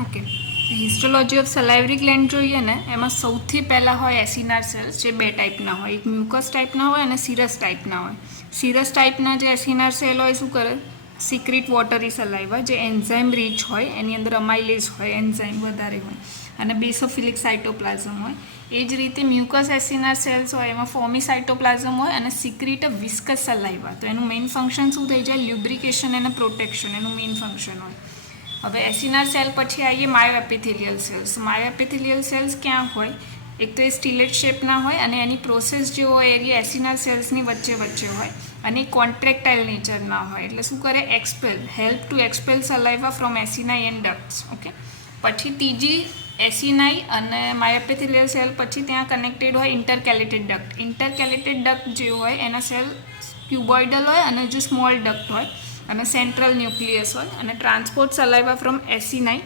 Okay, histology of સલાઇવરી gland જોઈએ ને, એમાં સૌથી પહેલાં હોય એસિનાર સેલ્સ, જે બે ટાઈપના હોય, એક મ્યુકસ ટાઈપના હોય અને સિરસ ટાઈપના હોય. સિરસ ટાઈપના જે એસિનાર સેલ હોય શું કરે, સિક્રિટ વોટરી સલાઇવા, જે એન્ઝાઇમ રીચ હોય, એની અંદર અમાઇલેઝ હોય, એન્ઝાઇમ વધારે હોય, અને બેસોફિલિક સાઇટોપ્લાઝમ હોય. એ જ રીતે મ્યુકસ એસિનાર સેલ્સ હોય, એમાં ફોમી સાઇટોપ્લાઝમ હોય અને સિક્રિટ વિસ્કસ સલાઇવા. તો એનું મેઇન ફંક્શન શું થઈ જાય, લ્યુબ્રિકેશન અને પ્રોટેક્શન એનું મેઇન ફંક્શન હોય. હવે એસિનાર સેલ પછી આવીએ માયોએપિથેલિયલ સેલ્સ. માયોએપિથેલિયલ સેલ્સ ક્યાં હોય, એક તો એ સ્ટીલેટ શેપના હોય અને એની પ્રોસેસ જે હોય એરિયા એસિનાર સેલ્સની વચ્ચે હોય અને કોન્ટ્રેક્ટાઇલ નેચરના હોય. એટલે શું કરે, expel, help to expel saliva from acini and ducts. Okay, પછી ત્રીજી એસિનાઈ અને માયોએપિથેલિયલ સેલ પછી ત્યાં કનેક્ટેડ હોય ઇન્ટરકેલેટેડ ડક્ટ. ઇન્ટરકેલેટેડ ડક્ટ જે હોય એના સેલ ક્યુબોઇડલ હોય અને જે સ્મોલ ડક્ટ હોય અને સેન્ટ્રલ ન્યુક્લિયસ હોય અને transport saliva from acini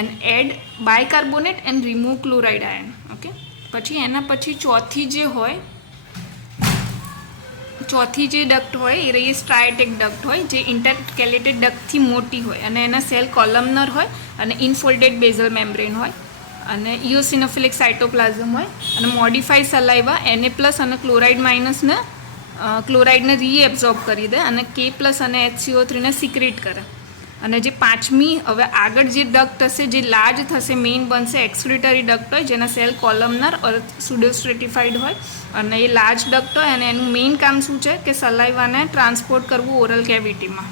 and add bicarbonate and remove chloride ion. Okay, પછી એના પછી ચોથી જે ડક્ટ હોય એ રહી સ્ટ્રાયટેક ડક્ટ હોય, જે ઇન્ટરકેલેટેડ ડક્ટથી મોટી હોય અને એના સેલ કોલમનર હોય અને ઇનફોલ્ડેડ બેઝલ મેમ્બ્રેન હોય અને ઇઓસિનોફિલિક સાઇટોપ્લાઝમ હોય અને મોડિફાઈડ સલાઇવા Na+ અને ક્લોરાઇડને રીએબ્ઝોર્બ કરી દે અને K+ અને HCO3 ને સિક્રેટ કરે. અને જે પાંચમી હવે આગળ જે ડક્ટ હશે, જે લાર્જ થશે, મેઇન બનશે એક્સક્રીટરી ડક્ટ હોય, જેના સેલ કોલમનર ઓર સુડોસ્ટ્રેટિફાઈડ હોય અને એ લાર્જ ડક્ટ હોય અને એનું મેઇન કામ શું છે કે સલાઇવાને ટ્રાન્સપોર્ટ કરવું ઓરલ કેવિટીમાં.